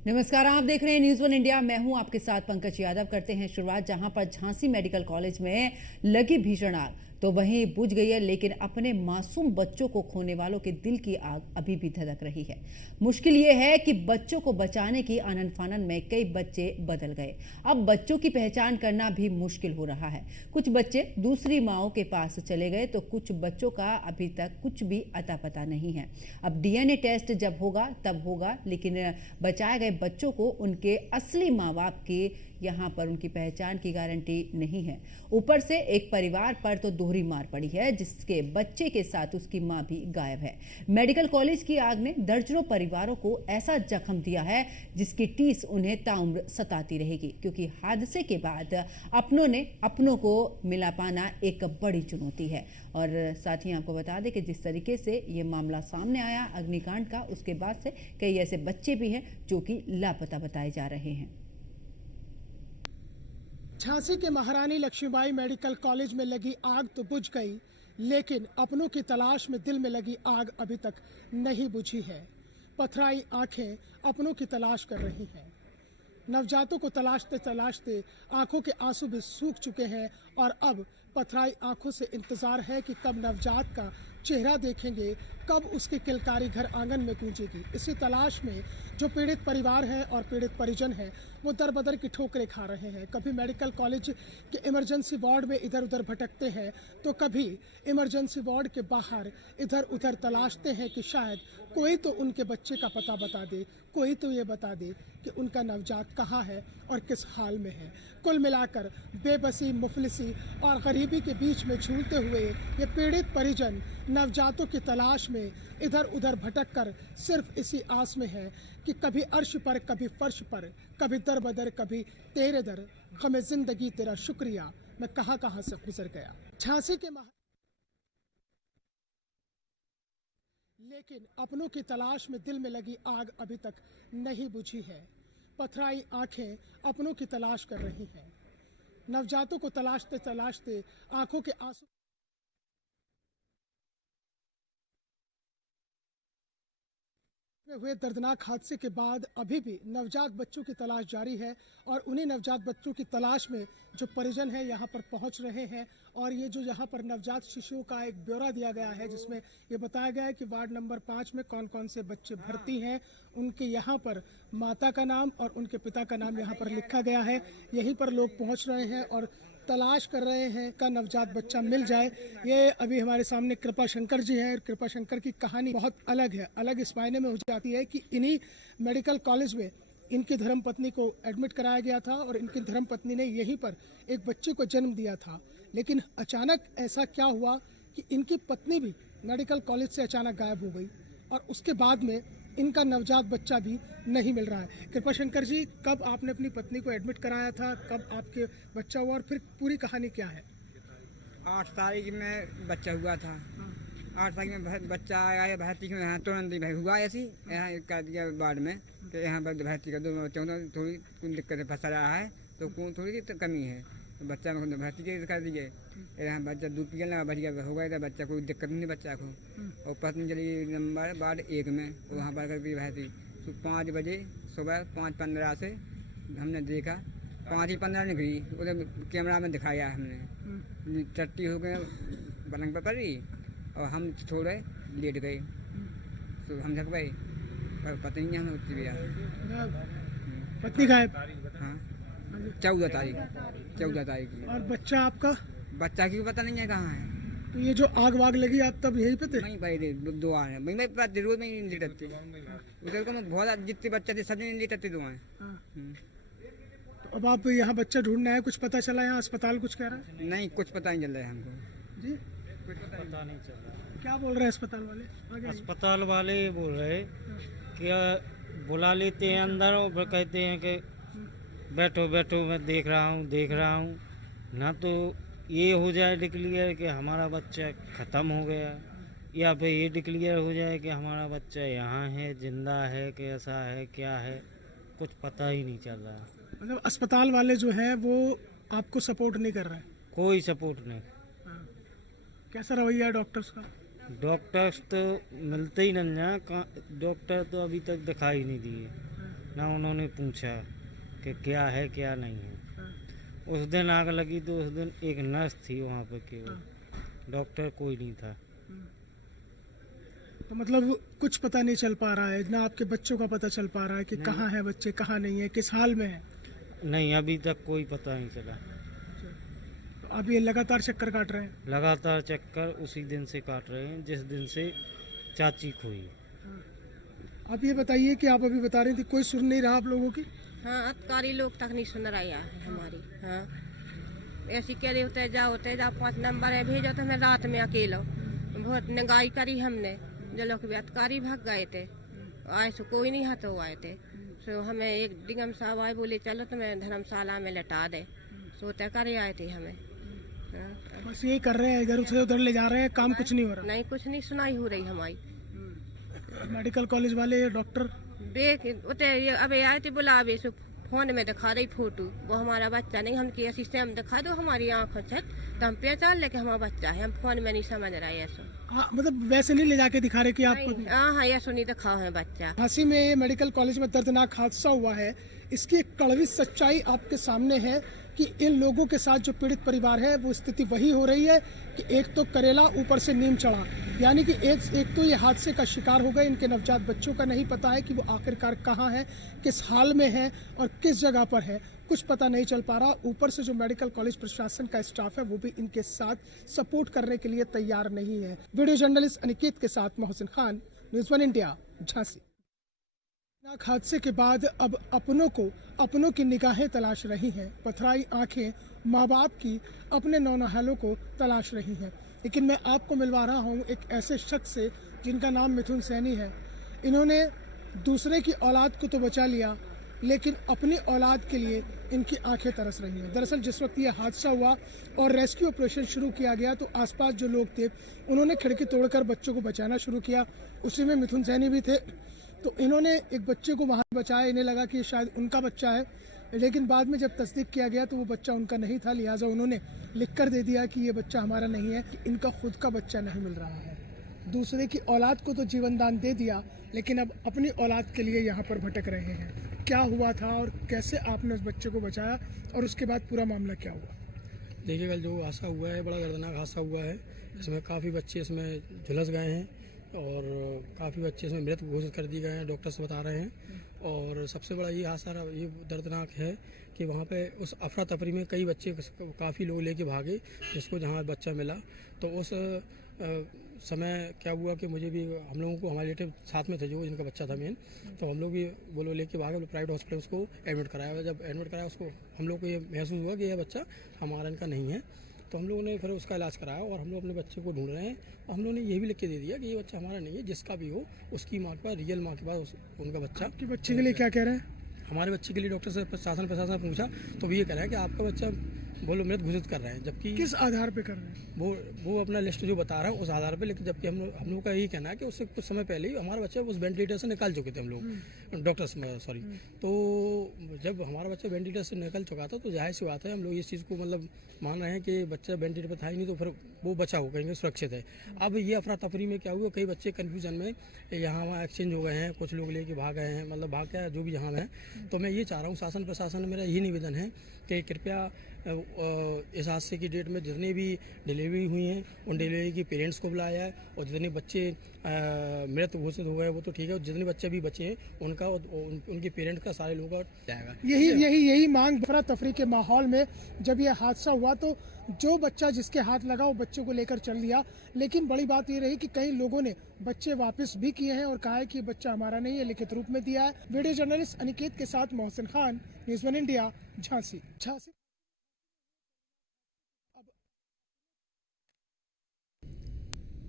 नमस्कार, आप देख रहे हैं न्यूज़ वन इंडिया। मैं हूं आपके साथ पंकज यादव। करते हैं शुरुआत जहां पर झांसी मेडिकल कॉलेज में लगी भीषण आग तो वहीं बुझ गई है, लेकिन अपने मासूम बच्चों को खोने वालों के दिल की आग अभी भी धधक रही है। मुश्किल ये है कि बच्चों को बचाने की आनन फानन में कई बच्चे बदल गए। अब बच्चों की पहचान करना भी मुश्किल हो रहा है। कुछ बच्चे दूसरी माओं के पास चले गए तो कुछ बच्चों का अभी तक कुछ भी अता पता नहीं है। अब डीएनए टेस्ट जब होगा तब होगा, लेकिन बचाए गए बच्चों को उनके असली माँ बाप की यहाँ पर उनकी पहचान की गारंटी नहीं है। ऊपर से एक परिवार पर तो दोहरी मार पड़ी है, जिसके बच्चे के साथ उसकी माँ भी गायब है। मेडिकल कॉलेज की आग ने दर्जनों परिवारों को ऐसा जख्म दिया है जिसकी टीस उन्हें ताउम्र सताती रहेगी, क्योंकि हादसे के बाद अपनों ने अपनों को मिला पाना एक बड़ी चुनौती है। और साथ ही आपको बता दें कि जिस तरीके से ये मामला सामने आया अग्निकांड का, उसके बाद से कई ऐसे बच्चे भी हैं जो कि लापता बताए जा रहे हैं। झांसी के महारानी लक्ष्मीबाई मेडिकल कॉलेज में लगी आग तो बुझ गई, लेकिन अपनों की तलाश में दिल में लगी आग अभी तक नहीं बुझी है। पथराई आंखें अपनों की तलाश कर रही हैं। नवजातों को तलाशते तलाशते आंखों के आंसू भी सूख चुके हैं और अब पथराई आंखों से इंतजार है कि कब नवजात का चेहरा देखेंगे, कब उसकी किलकारी घर आंगन में गूंजेगी। इसी तलाश में जो पीड़ित परिवार है और पीड़ित परिजन है वो दर बदर की ठोकरें खा रहे हैं। कभी मेडिकल कॉलेज के इमरजेंसी वार्ड में इधर उधर भटकते हैं तो कभी इमरजेंसी वार्ड के बाहर इधर उधर तलाशते हैं कि शायद कोई तो उनके बच्चे का पता बता दे, कोई तो ये बता दे कि उनका नवजात कहाँ है और किस हाल में है। कुल मिलाकर बेबसी, मुफलिसी और गरीबी के बीच में झूलते हुए ये पीड़ित परिजन नवजातों की तलाश में इधर उधर भटक कर सिर्फ इसी आस में है कि कभी अर्श पर, कभी फर्श पर, कभी दर बदर, कभी तेरे दर, गमे जिंदगी तेरा शुक्रिया, मैं कहाँ कहाँ से गुजर गया। झांसी के लेकिन अपनों की तलाश में दिल में लगी आग अभी तक नहीं बुझी है। पथराई आंखें अपनों की तलाश कर रही हैं। नवजातों को तलाशते तलाशते आंखों के आंसू हुए दर्दनाक हादसे के बाद अभी भी नवजात बच्चों की तलाश जारी है और उन्हीं नवजात बच्चों की तलाश में जो परिजन है यहाँ पर पहुँच रहे हैं। और ये जो यहाँ पर नवजात शिशुओं का एक ब्यौरा दिया गया है, जिसमें ये बताया गया है कि वार्ड नंबर 5 में कौन कौन से बच्चे भर्ती हैं, उनके यहाँ पर माता का नाम और उनके पिता का नाम यहाँ पर लिखा गया है। यहीं पर लोग पहुँच रहे हैं और तलाश कर रहे हैं का नवजात बच्चा मिल जाए। ये अभी हमारे सामने कृपा शंकर जी हैं और कृपा शंकर की कहानी बहुत अलग है। अलग इस मायने में हो जाती है कि इन्हीं मेडिकल कॉलेज में इनकी धर्मपत्नी को एडमिट कराया गया था और इनकी धर्मपत्नी ने यहीं पर एक बच्चे को जन्म दिया था। लेकिन अचानक ऐसा क्या हुआ कि इनकी पत्नी भी मेडिकल कॉलेज से अचानक गायब हो गई और उसके बाद में इनका नवजात बच्चा भी नहीं मिल रहा है। कृपा शंकर जी, कब आपने अपनी पत्नी को एडमिट कराया था, कब आपके बच्चा हुआ और फिर पूरी कहानी क्या है? 8 तारीख में बच्चा हुआ था। 8 तारीख में बच्चा आया भर्ती में, यहाँ तुरंत ही हुआ ऐसी यहाँ कर दिया वार्ड में कि यहाँ पर भर्ती कर दो। बच्चों को थोड़ी कुछ दिक्कत फंसा रहा है तो थोड़ी सी कमी है तो बच्चा में भर्ती कर दिए। यहाँ बच्चा दूध पी लगा, बढ़िया हो गया था बच्चा, कोई दिक्कत नहीं बच्चा को। और पत्नी चली नंबर वार्ड 1 में, वहाँ पर करके भर्ती 5 बजे सुबह 5:15 से हमने देखा, 5:15 निकली, उधर कैमरा में दिखाया हमने। टट्टी हो गए, पलंग पर पड़ी और हम थोड़े लेट गए तो हम जब गए पर पता नहीं हमें उतनी भी पत्नी गायब? हाँ, 14 तारीख। और बच्चा आपका? बच्चा की पता नहीं है कहाँ है। तो ये जो आग वाग लगी आप तब यहीं पे थे? नहीं भाई, 2 आ रहे हैं मैं रोज में नहीं लेटती उधर को, मैं बहुत जितने बच्चे थे सब नहीं लेटते 2 आए। तो अब आप यहाँ बच्चा ढूंढना है, कुछ पता चला यहाँ अस्पताल कुछ कह रहा है? नहीं, कुछ पता नहीं चल रहा है हमको जी, कुछ पता नहीं चल रहा। क्या बोल रहे हैं अस्पताल वाले? अस्पताल वाले ये बोल रहे कि बुला लेते हैं अंदर और फिर कहते हैं कि बैठो बैठो मैं देख रहा हूँ। ना तो ये हो जाए डिक्लेयर कि हमारा बच्चा ख़त्म हो गया, या फिर ये डिक्लेयर हो जाए कि हमारा बच्चा यहाँ है, जिंदा है, कैसा है, क्या है, कुछ पता ही नहीं चल रहा। मतलब अस्पताल वाले जो हैं वो आपको सपोर्ट नहीं कर रहे हैं? कोई सपोर्ट नहीं। कैसा रवैया है डॉक्टर्स का? डॉक्टर्स तो मिलते ही नहीं हैं, डॉक्टर तो अभी तक दिखाई नहीं दिए। ना उन्होंने पूछा कि क्या है क्या नहीं है। उस दिन आग लगी तो उस दिन एक नर्स थी वहाँ पे केवल, डॉक्टर कोई नहीं था। तो मतलब कुछ पता नहीं चल पा रहा है ना, आपके बच्चों का पता चल पा रहा है कि कहाँ है बच्चे, कहाँ नहीं है, किस हाल में है? नहीं, अभी तक कोई पता नहीं चला। तो आप ये लगातार चक्कर काट रहे हैं? लगातार चक्कर उसी दिन से काट रहे हैं जिस दिन से चाची खोई। आप ये बताइए कि आप अभी बता रही थी कोई सुन नहीं रहा आप लोगों की? हाँ, अधिकारी लोग तक नहीं सुन रहा है हमारी। हाँ, ऐसी कह रहे होते जा 5 नंबर है भेजो, तो हमें रात में अकेला बहुत निगाही करी हमने। जो लोग भी अधिकारी भाग गए थे, आए सो कोई नहीं हाथ आए थे। सो हमें एक निगम साहब आए, बोले चलो तुम्हें धर्मशाला में लटा दे, सोते करे आए थे हमें। हाँ, बस यही कर रहे हैं, इधर से उधर ले जा रहे हैं, काम कुछ नहीं हो रहा। नहीं, कुछ नहीं सुनाई हो रही हमारी। मेडिकल कॉलेज वाले, डॉक्टर देख उते ये अबे आए थे बुलावे, सो फोन में दिखा रही फोटो, वो हमारा बच्चा नहीं। हम ऐसी से हम दिखा दो हमारी आँखों से, तो हम पहचान ले कि हमारा बच्चा है। हम फोन में नहीं समझ रहे ऐसा। हाँ, मतलब वैसे नहीं ले जाके दिखा रहे कि आपको नहीं, हाँ ऐसा नहीं दिखा है बच्चा। झांसी में ये मेडिकल कॉलेज में दर्दनाक हादसा हुआ है। इसकी एक कड़वी सच्चाई आपके सामने है कि इन लोगों के साथ जो पीड़ित परिवार है वो स्थिति वही हो रही है कि एक तो करेला ऊपर से नीम चढ़ा, यानी कि एक तो ये हादसे का शिकार हो गए। इनके नवजात बच्चों का नहीं पता है कि वो आखिरकार कहाँ है, किस हाल में है और किस जगह पर है, कुछ पता नहीं चल पा रहा। ऊपर से जो मेडिकल कॉलेज प्रशासन का स्टाफ है वो भी इनके साथ सपोर्ट करने के लिए तैयार नहीं है। वीडियो जर्नलिस्ट अनिकेत के साथ मोहसिन खान, न्यूज़ 1 इंडिया, झांसी। हादसे के बाद अब अपनों की निगाहें तलाश रही हैं। पथराई आंखें माँ बाप की अपने नौनहालों को तलाश रही हैं। लेकिन मैं आपको मिलवा रहा हूँ एक ऐसे शख्स से जिनका नाम मिथुन सैनी है। इन्होंने दूसरे की औलाद को तो बचा लिया, लेकिन अपनी औलाद के लिए इनकी आंखें तरस रही हैं। दरअसल जिस वक्त ये हादसा हुआ और रेस्क्यू ऑपरेशन शुरू किया गया तो आसपास जो लोग थे उन्होंने खिड़की तोड़कर बच्चों को बचाना शुरू किया। उसी में मिथुन सैनी भी थे। तो इन्होंने एक बच्चे को वहाँ बचाया। इन्हें लगा कि शायद उनका बच्चा है, लेकिन बाद में जब तस्दीक किया गया तो वो बच्चा उनका नहीं था। लिहाजा उन्होंने लिख कर दे दिया कि ये बच्चा हमारा नहीं है, कि इनका खुद का बच्चा नहीं मिल रहा है। दूसरे की औलाद को तो जीवन दान दे दिया, लेकिन अब अपनी औलाद के लिए यहाँ पर भटक रहे हैं। क्या हुआ था और कैसे आपने उस बच्चे को बचाया और उसके बाद पूरा मामला क्या हुआ? देखिए, कल जो हादसा हुआ है बड़ा दर्दनाक हादसा हुआ है। इसमें काफ़ी बच्चे इसमें झुलस गए हैं और काफ़ी बच्चे इसमें मृत घोषित कर दिए गए हैं, डॉक्टर्स बता रहे हैं। और सबसे बड़ा ये हादसा ये दर्दनाक है कि वहाँ पे उस अफरा तफरी में कई बच्चे काफ़ी लोग लेके भागे, जिसको जहाँ बच्चा मिला। तो उस समय क्या हुआ कि मुझे भी, हम लोगों को, हमारे रिलेटिव साथ में थे जो जिनका बच्चा था मेन, तो हम लोग भी वो लोग लेके भागे, प्राइवेट हॉस्पिटल उसको एडमिट कराया। जब एडमिट कराया उसको, हम लोग को ये महसूस हुआ कि यह बच्चा हमारा, इनका नहीं है। तो हम लोगों ने फिर उसका इलाज कराया और हम लोग अपने बच्चे को ढूंढ रहे हैं। और हम लोगों ने ये भी लिख के दे दिया कि ये बच्चा हमारा नहीं है, जिसका भी हो उसकी माँ के पास, रियल माँ के पास उनका बच्चा। आपके बच्चे के लिए क्या कह रहे हैं? हमारे बच्चे के लिए डॉक्टर से प्रशासन पूछा तो वो ये कह रहा है कि आपका बच्चा बोलो मृत घोषित कर रहे हैं, जबकि किस आधार पे कर रहे हैं? वो अपना लिस्ट जो बता रहा है उस आधार पे। लेकिन जबकि हम लोग का यही कहना है कि उससे कुछ समय पहले ही हमारा बच्चा उस वेंटिलेटर से निकाल चुके थे हम लोग, डॉक्टर्स सॉरी। तो जब हमारा बच्चा वेंटिलेटर से निकल चुका था तो जाहिर सी बात है हम लोग इस चीज़ को मतलब मान रहे हैं कि बच्चा वेंटिलेटर पर था ही नहीं, तो फिर वो बचा हो, कहेंगे सुरक्षित है। अब ये अफरा तफरी में क्या हुआ, कई बच्चे कन्फ्यूजन में यहाँ वहाँ एक्सचेंज हो गए हैं, कुछ लोग लेके भाग गए हैं, मतलब भाग क्या जो भी यहाँ है। तो मैं ये चाह रहा हूँ शासन प्रशासन, मेरा यही निवेदन है कि कृपया इस हादसे की डेट में जितने भी डिलीवरी हुई हैं उन डिलीवरी की पेरेंट्स को बुलाया है, और जितने बच्चे मृत घोषित हो गए वो तो ठीक है, और जितने बच्चे भी बचे हैं उनका उनके पेरेंट्स का सारे लोगों का जाएगा। यही मांग। अफरा तफरी के माहौल में जब यह हादसा हुआ तो जो बच्चा जिसके हाथ लगा वो बच्चे को लेकर चल दिया, लेकिन बड़ी बात ये रही कि कई लोगों ने बच्चे वापस भी किए हैं और कहा है कि ये बच्चा हमारा नहीं है, लिखित रूप में दिया है। वीडियो जर्नलिस्ट अनिकेत के साथ मोहसिन खान, न्यूज़ 1 इंडिया, झांसी।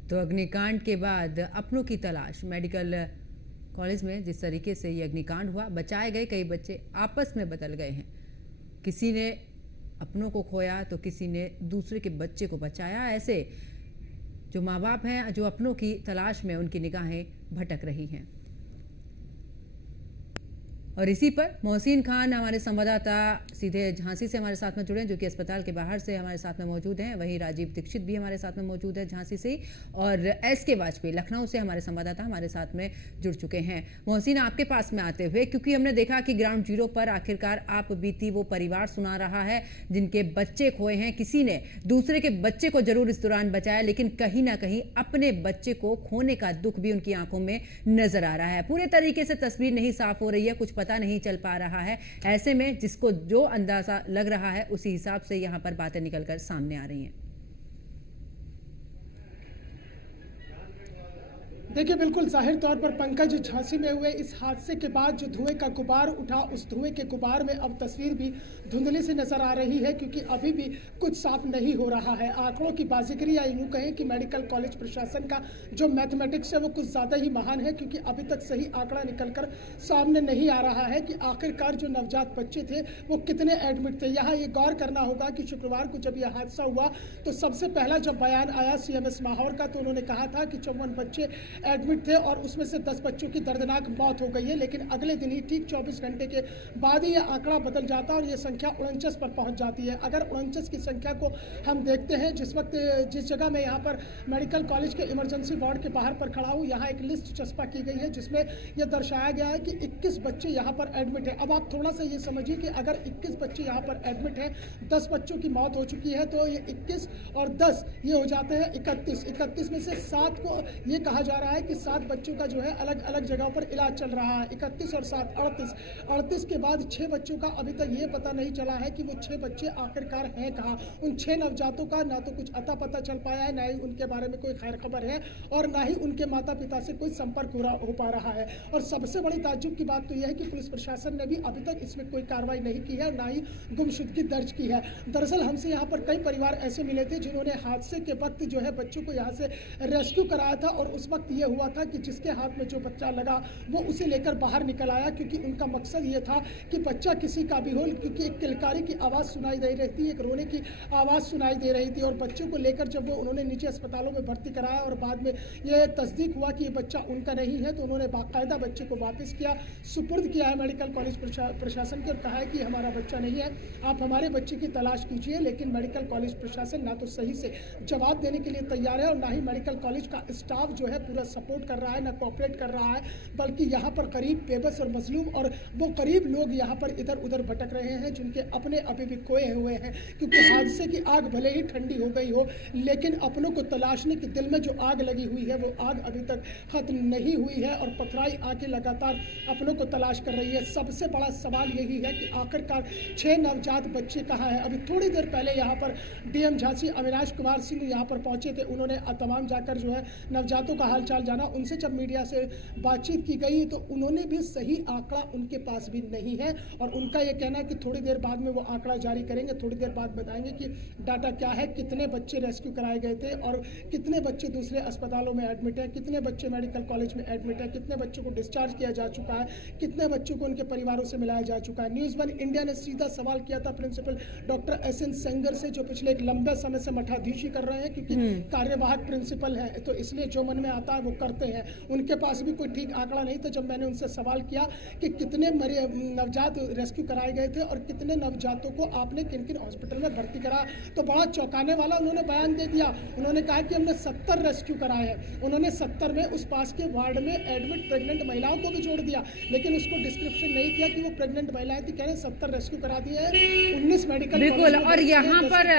तो अग्निकांड के बाद अपनों की तलाश। मेडिकल कॉलेज में जिस तरीके से ये अग्निकांड हुआ, बचाए गए कई बच्चे आपस में बदल गए हैं। किसी ने अपनों को खोया तो किसी ने दूसरे के बच्चे को बचाया। ऐसे जो माँ बाप हैं जो अपनों की तलाश में, उनकी निगाहें भटक रही हैं। और इसी पर मोहसिन खान हमारे संवाददाता सीधे झांसी से हमारे साथ में जुड़े हैं, जो कि अस्पताल के बाहर से हमारे साथ में मौजूद हैं। वहीं राजीव दीक्षित भी हमारे साथ में मौजूद है झांसी से, और एसके वाजपेयी लखनऊ से हमारे संवाददाता हमारे साथ में जुड़ चुके हैं। मोहसिन, आपके पास में आते हुए, क्योंकि हमने देखा कि ग्राउंड जीरो पर आखिरकार आप बीती वो परिवार सुना रहा है जिनके बच्चे खोए हैं। किसी ने दूसरे के बच्चे को जरूर इस दौरान बचाया, लेकिन कहीं ना कहीं अपने बच्चे को खोने का दुख भी उनकी आंखों में नजर आ रहा है। पूरे तरीके से तस्वीर नहीं साफ हो रही है, कुछ पता नहीं चल पा रहा है। ऐसे में जिसको जो अंदाजा लग रहा है उसी हिसाब से यहां पर बातें निकलकर सामने आ रही हैं। देखिए, बिल्कुल जाहिर तौर पर पंकज, झांसी में हुए इस हादसे के बाद जो धुएं का गुबार उठा, उस धुएं के गुबार में अब तस्वीर भी धुंधली से नजर आ रही है, क्योंकि अभी भी कुछ साफ नहीं हो रहा है। आंकड़ों की बाजीगरी, या यूं कहें कि मेडिकल कॉलेज प्रशासन का जो मैथमेटिक्स है वो कुछ ज़्यादा ही महान है, क्योंकि अभी तक सही आंकड़ा निकलकर सामने नहीं आ रहा है कि आखिरकार जो नवजात बच्चे थे वो कितने एडमिट थे। यहाँ ये गौर करना होगा कि शुक्रवार को जब यह हादसा हुआ तो सबसे पहला जब बयान आया CMS माहौर का, तो उन्होंने कहा था कि 54 बच्चे एडमिट थे और उसमें से 10 बच्चों की दर्दनाक मौत हो गई है। लेकिन अगले दिन ही ठीक 24 घंटे के बाद ही यह आंकड़ा बदल जाता है और ये संख्या 49 पर पहुंच जाती है। अगर 49 की संख्या को हम देखते हैं, जिस जगह मैं यहाँ पर मेडिकल कॉलेज के इमरजेंसी वार्ड के बाहर पर खड़ा हूँ, यहाँ एक लिस्ट चस्पा की गई है जिसमें यह दर्शाया गया है कि 21 बच्चे यहाँ पर एडमिट है। अब आप थोड़ा सा ये समझिए कि अगर 21 बच्चे यहाँ पर एडमिट हैं, 10 बच्चों की मौत हो चुकी है, तो ये 21 और 10 ये हो जाते हैं 31। 31 में से 7 को ये कहा जा रहा है कि 7 बच्चों का जो है अलग अलग जगह पर इलाज चल रहा है। 31 और 7 38। 38 के बाद 6 बच्चों का अभी तक ये पता नहीं चला है कि वो 6 बच्चे आखिरकार हैं कहाँ। उन 6 नवजातों का ना तो कुछ अता पता चल पाया है, ना ही उनके बारे में कोई खैर खबर है, और ना ही उनके माता पिता से कोई संपर्क हो पा रहा है। और सबसे बड़ी ताज्जुब की बात तो यह है कि पुलिस प्रशासन ने भी अभी तक इसमें कोई कार्रवाई नहीं की है और ना ही गुमशुदगी दर्ज की है। दरअसल हमसे यहाँ पर कई परिवार ऐसे मिले थे जिन्होंने हादसे के वक्त जो है बच्चों को यहाँ से रेस्क्यू कराया था, और उस वक्त ये हुआ था कि जिसके हाथ में जो बच्चा लगा वो उसे लेकर बाहर निकल आया, क्योंकि उनका मकसद ये था कि बच्चा किसी का भी हो, क्योंकि एक किलकारी की आवाज़ सुनाई दे रही थी, एक रोने की आवाज़ सुनाई दे रही थी। और बच्चों को लेकर जब वो उन्होंने निजी अस्पतालों में भर्ती कराया और बाद में ये तस्दीक हुआ कि ये बच्चा उनका नहीं है, तो उन्होंने बाकायदा बच्चे को वापस किया, सुपुर्द किया है मेडिकल कॉलेज प्रशासन के, और कहा है कि हमारा बच्चा नहीं है, आप हमारे बच्चे की तलाश कीजिए। लेकिन मेडिकल कॉलेज प्रशासन ना तो सही से जवाब देने के लिए तैयार है और ना ही मेडिकल कॉलेज का स्टाफ जो है पूरा सपोर्ट कर रहा है, ना कोऑपरेट कर रहा है, बल्कि यहाँ पर करीब बेबस और मजलूम और वो करीब लोग यहाँ पर इधर उधर भटक रहे हैं जिनके अपने अभी भी खोए हुए हैं। क्योंकि हादसे की आग भले ही ठंडी हो गई हो, लेकिन अपनों को तलाशने के दिल में जो आग लगी हुई है वो आग अभी तक खत्म नहीं हुई है, और पथराई आके लगातार अपनों को तलाश कर रही है। सबसे बड़ा सवाल यही है कि आखिरकार 6 नवजात बच्चे कहाँ हैं। अभी थोड़ी देर पहले यहाँ पर DM झांसी अविनाश कुमार सिंह यहाँ पर पहुँचे थे, उन्होंने तमाम जाकर जो है नवजातों का हालचाल जाना। उनसे जब मीडिया से बातचीत की गई तो उन्होंने भी सही आंकड़ा उनके पास भी नहीं है, और उनका ये कहना है कि थोड़ी देर बाद में वो आंकड़ा जारी करेंगे, थोड़ी देर बाद बताएंगे कि डाटा क्या है, कितने बच्चे रेस्क्यू कराए गए थे और कितने बच्चे दूसरे अस्पतालों में एडमिट हैं, कितने बच्चे मेडिकल कॉलेज में एडमिट हैं, कितने बच्चों को डिस्चार्ज किया जा चुका है, कितने बच्चों को उनके परिवारों से मिलाया जा चुका है। न्यूज़ 1 इंडिया ने सीधा सवाल किया था प्रिंसिपल डॉक्टर SN सेंगर से, जो पिछले एक लंबे समय से मठाधीशी कर रहे हैं, क्योंकि कार्यवाहक प्रिंसिपल है तो इसलिए जो मन में आता है वो करते हैं। उनके पास भी कोई ठीक आंकड़ा नहीं था। जब मैंने उनसे सवाल किया कि कितने नवजात रेस्क्यू कराए गए थे और कितने नवजातों को आपने किन किन हॉस्पिटल में भर्ती कराया, तो बड़ा चौंकाने वाला उन्होंने बयान दे दिया। उन्होंने कहा कि हमने 70 रेस्क्यू कराए हैं। उन्होंने 70 में उस पास के वार्ड में एडमिट प्रेग्नेंट महिलाओं को भी जोड़ दिया, लेकिन उसको डिस्क्रिप्शन नहीं किया कि वो प्रेग्नेंट महिलाएं थी। कह रहे 70 रेस्क्यू करा दिए हैं, 19 मेडिकल बिल्कुल। और यहाँ पर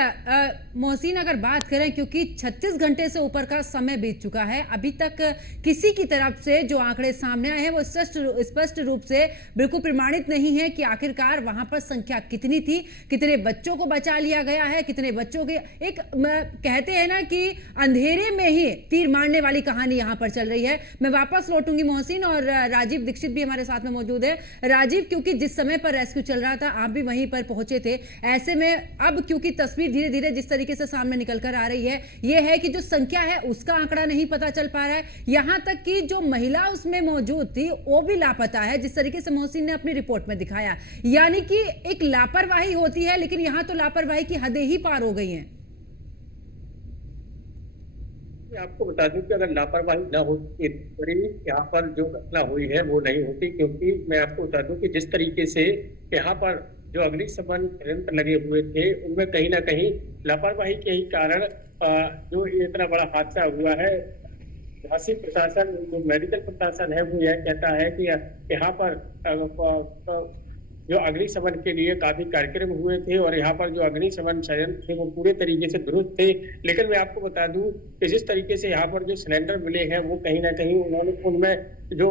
मोहसिन अगर बात करें, क्योंकि 36 घंटे से ऊपर का समय बीत चुका है, अभी तक किसी की तरफ से जो आंकड़े सामने आए हैं वो स्पष्ट रूप से बिल्कुल प्रमाणित नहीं है कि आखिरकार वहां पर संख्या कितनी थी, कितने बच्चों को बचा लिया गया है, कितने बच्चों के एक कहते हैं ना कि अंधेरे में ही तीर मारने वाली कहानी यहां पर चल रही है। मैं वापस लौटूंगी मोहसिन, और राजीव दीक्षित भी हमारे साथ में मौजूद है। राजीव, क्योंकि जिस समय पर रेस्क्यू चल रहा था आप भी वहीं पर पहुंचे थे, ऐसे में अब क्योंकि तस्वीर धीरे धीरे जिस तरीके से सामने निकल कर आ रही है, यह है कि जो संख्या है उसका आंकड़ा नहीं पता चल पा रहा है, यहां तक कि जो महिला उसमें मौजूद थी वो भी लापता है, जिस तरीके से मोहसिन ने अपनी रिपोर्ट में दिखाया। यानी कि एक लापरवाही होती है, लेकिन यहां तो लापरवाही की हदें ही पार हो गई हैं। मैं आपको बता दूं कि अगर लापरवाही न होती तो बड़ी यहाँ पर जो घटना हुई है वो नहीं होती, क्योंकि मैं आपको बता दूं कि जिस तरीके से यहाँ पर जो अग्निशमन यंत्र लगे हुए थे उनमें कहीं ना कहीं लापरवाही के ही कारण जो ये इतना बड़ा हादसा हुआ है। झांसी प्रशासन, जो मेडिकल प्रशासन है, वो यह कहता है कि यहाँ पर जो अग्निशमन के लिए काफी कार्यक्रम हुए थे और यहाँ पर जो अग्निशमन संयंत्र थे वो पूरे तरीके से दुरुस्त थे। लेकिन मैं आपको बता दूं कि जिस तरीके से यहाँ पर जो सिलेंडर मिले हैं वो कहीं ना कहीं उनमें जो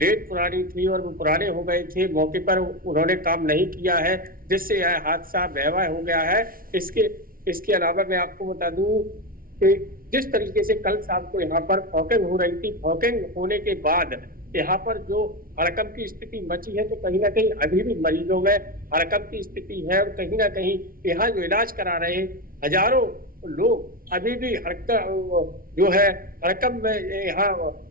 डेट पुरानी थी और वो पुराने हो गए थे, मौके पर उन्होंने काम नहीं किया है, जिससे यह हादसा भयावह हो गया है। इसके अलावा मैं आपको बता दूं कि जिस तरीके से कल शाम को यहाँ पर फॉगिंग हो रही थी, फॉगिंग होने के बाद यहाँ पर जो हड़कंप की स्थिति मची है, तो कहीं ना कहीं अभी भी मरीजों में हड़कंप की स्थिति है और कहीं ना कहीं यहाँ जो इलाज करा रहे हजारों लोग अभी भी जो है हड़कंप में यहाँ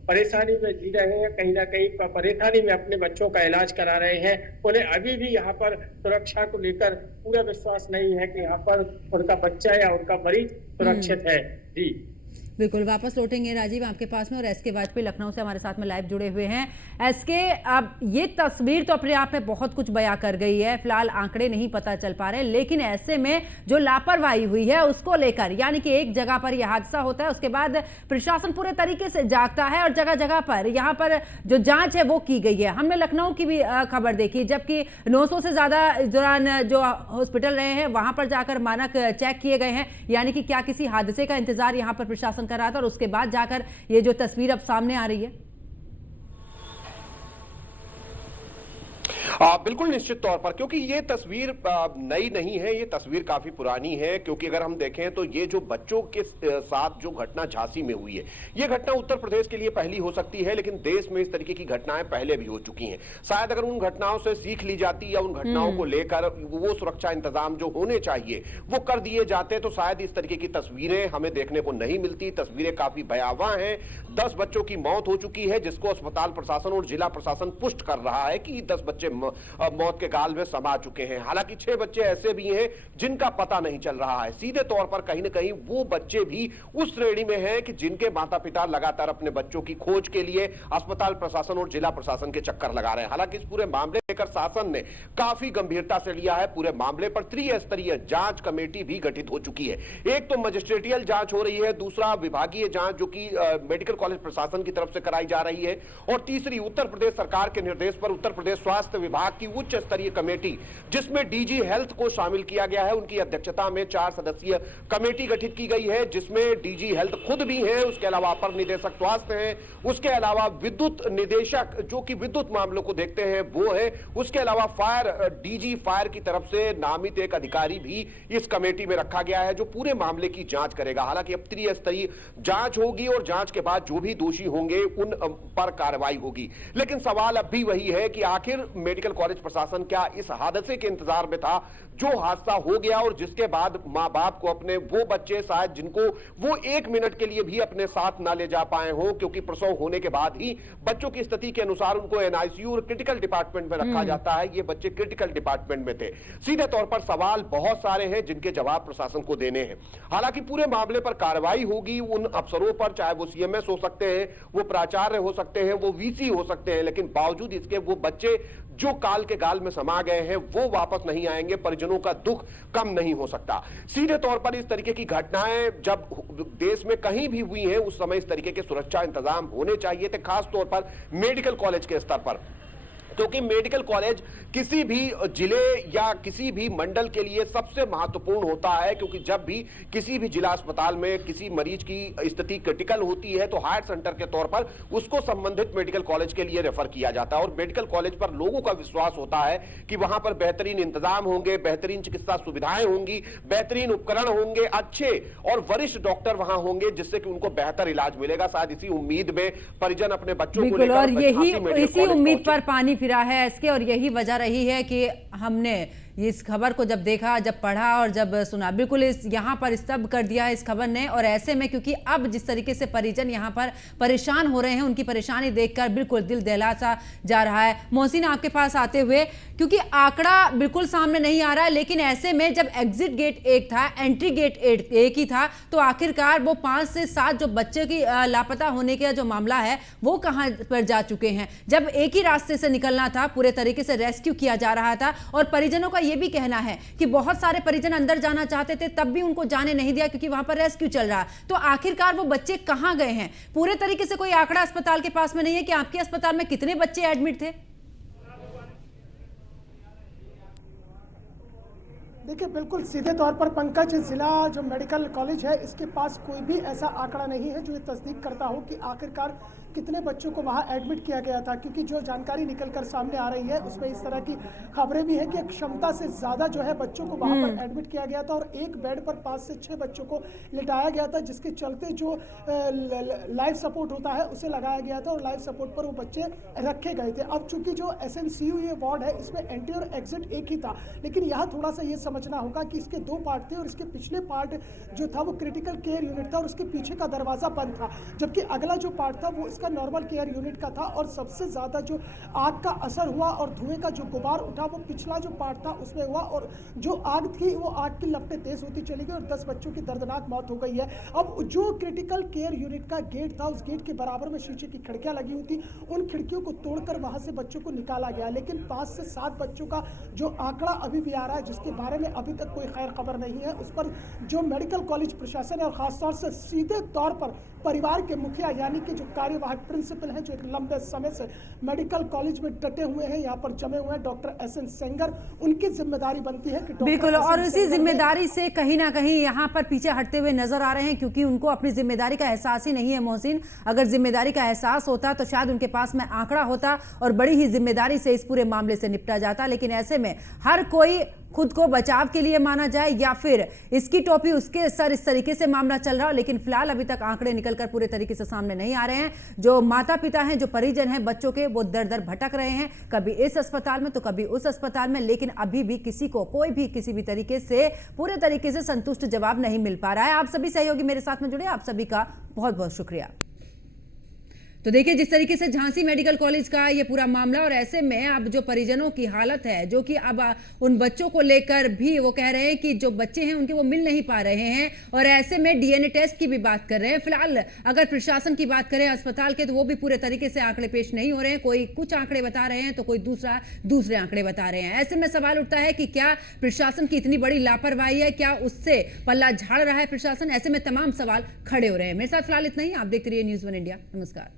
परेशानी में जी रहे हैं, कहीं ना कहीं परेशानी में अपने बच्चों का इलाज करा रहे हैं। उन्हें अभी भी यहाँ पर सुरक्षा को लेकर पूरा विश्वास नहीं है कि यहाँ पर उनका बच्चा या उनका मरीज सुरक्षित है। जी बिल्कुल, वापस लौटेंगे राजीव आपके पास में, और एसके वाजपेयी लखनऊ से हमारे साथ में लाइव जुड़े हुए हैं। एसके, अब ये तस्वीर तो अपने आप में बहुत कुछ बयां कर गई है, फिलहाल आंकड़े नहीं पता चल पा रहे, लेकिन ऐसे में जो लापरवाही हुई है उसको लेकर, यानी कि एक जगह पर यह हादसा होता है, उसके बाद प्रशासन पूरे तरीके से जागता है और जगह जगह पर यहाँ पर जो जांच है वो की गई है। हमने लखनऊ की भी खबर देखी, जबकि 900 से ज्यादा इस दौरान जो हॉस्पिटल रहे हैं वहां पर जाकर मानक चेक किए गए हैं, यानी कि क्या किसी हादसे का इंतजार यहाँ पर प्रशासन कर रहा था और उसके बाद जाकर ये जो तस्वीर अब सामने आ रही है। बिल्कुल निश्चित तौर पर, क्योंकि ये तस्वीर नई नहीं है, ये तस्वीर काफी पुरानी है। क्योंकि अगर हम देखें तो ये जो बच्चों के साथ जो घटना झांसी में हुई है, ये घटना उत्तर प्रदेश के लिए पहली हो सकती है, लेकिन देश में इस तरीके की घटनाएं पहले भी हो चुकी हैं। शायद अगर उन घटनाओं से सीख ली जाती या उन घटनाओं को लेकर वो सुरक्षा इंतजाम जो होने चाहिए वो कर दिए जाते तो शायद इस तरीके की तस्वीरें हमें देखने को नहीं मिलती। तस्वीरें काफी भयावह हैं। 10 बच्चों की मौत हो चुकी है, जिसको अस्पताल प्रशासन और जिला प्रशासन पुष्ट कर रहा है कि 10 बच्चे मौत के गाल में समा चुके हैं। हालांकि 6 बच्चे ऐसे भी हैं जिनका पता नहीं चल रहा है। सीधे तौर पर कहीं ना कहीं वो बच्चे भी उस श्रेणी में हैं कि जिनके माता पिता लगातार अपने बच्चों की खोज के लिए अस्पताल प्रशासन और जिला प्रशासन के चक्कर लगा रहे हैं। हालांकि इस पूरे मामले लेकर शासन ने काफी गंभीरता से लिया है। पूरे मामले पर त्रिस्तरीय जांच कमेटी भी गठित हो चुकी है। एक तो मजिस्ट्रेटियल जांच हो रही है, दूसरा विभागीय जांच जो कि मेडिकल कॉलेज प्रशासन की तरफ से कराई जा रही है, और तीसरी उत्तर प्रदेश सरकार के निर्देश पर उत्तर प्रदेश स्वास्थ्य विभाग की उच्च स्तरीय कमेटी जिसमें डीजी हेल्थ को शामिल किया गया है, उनकी अध्यक्षता में 4 सदस्यीय कमेटी गठित की गई है, जिसमें डीजी हेल्थ खुद भी हैं, उसके अलावा अपर निदेशक स्वास्थ्य हैं, उसके अलावा विद्युत निदेशक जो कि विद्युत मामलों को देखते हैं वो है, उसके अलावा फायर डीजी फायर की तरफ से नामित एक अधिकारी भी इस कमेटी में रखा गया है जो पूरे मामले की जांच करेगा। हालांकि अब त्रिस्तरीय जांच होगी और जांच के बाद जो भी दोषी होंगे उन पर कार्रवाई होगी। लेकिन सवाल अब भी वही है कि आखिर मेडिकल कॉलेज प्रशासन क्या इस हादसे के इंतजार में था जो हादसा हो गया और जिसके बाद मां बाप को अपने वो बच्चे शायद जिनको वो 1 मिनट के लिए भी अपने साथ ना ले जा पाए हो, क्योंकि प्रसव होने के बाद ही बच्चों की स्थिति के अनुसार उनको एनआईसीयू और क्रिटिकल डिपार्टमेंट में रखा जाता है। ये बच्चे क्रिटिकल डिपार्टमेंट में थे। सीधे तौर पर सवाल बहुत सारे हैं जिनके जवाब प्रशासन को देने हैं। हालांकि पूरे मामले पर कार्रवाई होगी उन अफसरों पर, चाहे वो सीएमएस हो सकते हैं, वो प्राचार्य हो सकते हैं, वो वीसी हो सकते हैं, लेकिन बावजूद इसके वो बच्चे जो काल के गाल में समा गए हैं वो वापस नहीं आएंगे। परिजनों का दुख कम नहीं हो सकता। सीधे तौर पर इस तरीके की घटनाएं जब देश में कहीं भी हुई हैं उस समय इस तरीके के सुरक्षा इंतजाम होने चाहिए थे, खास तौर पर मेडिकल कॉलेज के स्तर पर, क्योंकि मेडिकल कॉलेज किसी भी जिले या किसी भी मंडल के लिए सबसे महत्वपूर्ण होता है। क्योंकि जब भी किसी भी जिला अस्पताल में किसी मरीज की स्थिति क्रिटिकल होती है तो हायर सेंटर के तौर पर उसको संबंधित मेडिकल कॉलेज के लिए रेफर किया जाता है, और मेडिकल कॉलेज पर लोगों का विश्वास होता है कि वहां पर बेहतरीन इंतजाम होंगे, बेहतरीन चिकित्सा सुविधाएं होंगी, बेहतरीन उपकरण होंगे, अच्छे और वरिष्ठ डॉक्टर वहां होंगे जिससे कि उनको बेहतर इलाज मिलेगा। शायद इसी उम्मीद में परिजन अपने बच्चों को लेकर और यही इसी उम्मीद पर पानी फिरा है इसके, और यही वजह रही है कि हमने ये इस खबर को जब देखा, जब पढ़ा और जब सुना, बिल्कुल इस यहाँ पर स्तब्ध कर दिया इस खबर ने। और ऐसे में क्योंकि अब जिस तरीके से परिजन यहाँ पर परेशान हो रहे हैं, उनकी परेशानी देखकर बिल्कुल दिल दहला सा जा रहा है। मोहसिन, आपके पास आते हुए, क्योंकि आंकड़ा बिल्कुल सामने नहीं आ रहा है, लेकिन ऐसे में जब एग्जिट गेट एक था, एंट्री गेट एक ही था, तो आखिरकार वो 5 से 7 जो बच्चे की लापता होने का जो मामला है वो कहां पर जा चुके हैं। जब एक ही रास्ते से निकलना था, पूरे तरीके से रेस्क्यू किया जा रहा था, और परिजनों का यह भी कहना है कि बहुत सारे परिजन अंदर जाना चाहते थे, तब भी उनको जाने नहीं दिया क्योंकि वहां पर रेस्क्यू चल रहा। तो आखिरकार वो बच्चे कहां गए हैं? पूरे तरीके से कोई आंकड़ा अस्पताल के पास में नहीं है कि आपके अस्पताल में कितने बच्चे एडमिट थे। देखिए, बिल्कुल सीधे तौर पर पंकज, जिला जो मेडिकल कॉलेज है इसके पास कोई भी ऐसा आंकड़ा नहीं है जो ये तस्दीक करता हो कि आखिरकार कितने बच्चों को वहाँ एडमिट किया गया था, क्योंकि जो जानकारी निकलकर सामने आ रही है उसमें इस तरह की खबरें भी हैं कि क्षमता से ज़्यादा जो है बच्चों को वहाँ पर एडमिट किया गया था और एक बेड पर 5 से 6 बच्चों को लिटाया गया था, जिसके चलते जो लाइफ सपोर्ट होता है उसे लगाया गया था और लाइफ सपोर्ट पर वो बच्चे रखे गए थे। अब चूंकि जो SNCU ये वार्ड है इसमें एंट्री और एग्जिट एक ही था, लेकिन यहाँ थोड़ा सा ये समझना होगा कि इसके 2 पार्ट थे और इसके पिछले पार्ट जो था वो क्रिटिकल केयर यूनिट था और उसके पीछे का दरवाज़ा बंद था, जबकि अगला जो पार्ट था वो इसका नॉर्मल केयर यूनिट का था। और सबसे ज़्यादा जो आग का असर हुआ और धुएं का जो गुबार उठा वो पिछला जो पार्ट था उसमें हुआ, और जो आग थी वो आग की लपटें तेज होती चली गई और 10 बच्चों की दर्दनाक मौत हो गई है। अब जो क्रिटिकल केयर यूनिट का गेट था, उस गेट के बराबर में शीशे की खिड़कियां लगी हुई थी, उन खिड़कियों को तोड़कर वहां से बच्चों को निकाला गया, लेकिन 5 से 7 बच्चों का जो आंकड़ा अभी भी आ रहा है, जिसके बारे में अभी तक कोई खैर खबर नहीं है, उस पर जो मेडिकल कॉलेज प्रशासन है और खासतौर से सीधे तौर पर परिवार के मुखिया यानी कि जो कार्यवाहक प्रिंसिपल हैं, जो एक लंबे समय से मेडिकल कॉलेज में डटे हुए हैं, यहाँ पर जमे हुए हैं, डॉक्टर SN सेंगर, उनकी जिम्मेदारी बनती है कि बिल्कुल, और उसी जिम्मेदारी से कहीं ना कहीं यहाँ पर पीछे हटते हुए नजर आ रहे हैं, क्योंकि उनको अपनी जिम्मेदारी का एहसास ही नहीं है। मोहसिन, अगर जिम्मेदारी का एहसास होता तो शायद उनके पास में आंकड़ा होता और बड़ी ही जिम्मेदारी से इस पूरे मामले से निपटा जाता, लेकिन ऐसे में हर कोई खुद को बचाव के लिए माना जाए या फिर इसकी टोपी उसके सर, इस तरीके से मामला चल रहा हो। लेकिन फिलहाल अभी तक आंकड़े निकलकर पूरे तरीके से सामने नहीं आ रहे हैं। जो माता पिता हैं, जो परिजन हैं बच्चों के, वो दर दर भटक रहे हैं, कभी इस अस्पताल में तो कभी उस अस्पताल में, लेकिन अभी भी किसी को कोई भी किसी भी तरीके से पूरे तरीके से संतुष्ट जवाब नहीं मिल पा रहा है। आप सभी सहयोगी मेरे साथ में जुड़े, आप सभी का बहुत बहुत शुक्रिया। तो देखिए, जिस तरीके से झांसी मेडिकल कॉलेज का ये पूरा मामला, और ऐसे में अब जो परिजनों की हालत है, जो कि अब उन बच्चों को लेकर भी वो कह रहे हैं कि जो बच्चे हैं उनके वो मिल नहीं पा रहे हैं, और ऐसे में DNA टेस्ट की भी बात कर रहे हैं। फिलहाल अगर प्रशासन की बात करें अस्पताल के, तो वो भी पूरे तरीके से आंकड़े पेश नहीं हो रहे हैं। कोई कुछ आंकड़े बता रहे हैं तो कोई दूसरे आंकड़े बता रहे हैं। ऐसे में सवाल उठता है कि क्या प्रशासन की इतनी बड़ी लापरवाही है, क्या उससे पल्ला झाड़ रहा है प्रशासन? ऐसे में तमाम सवाल खड़े हो रहे हैं। मेरे साथ फिलहाल इतना ही। आप देखते रहिए News 1 इंडिया। नमस्कार।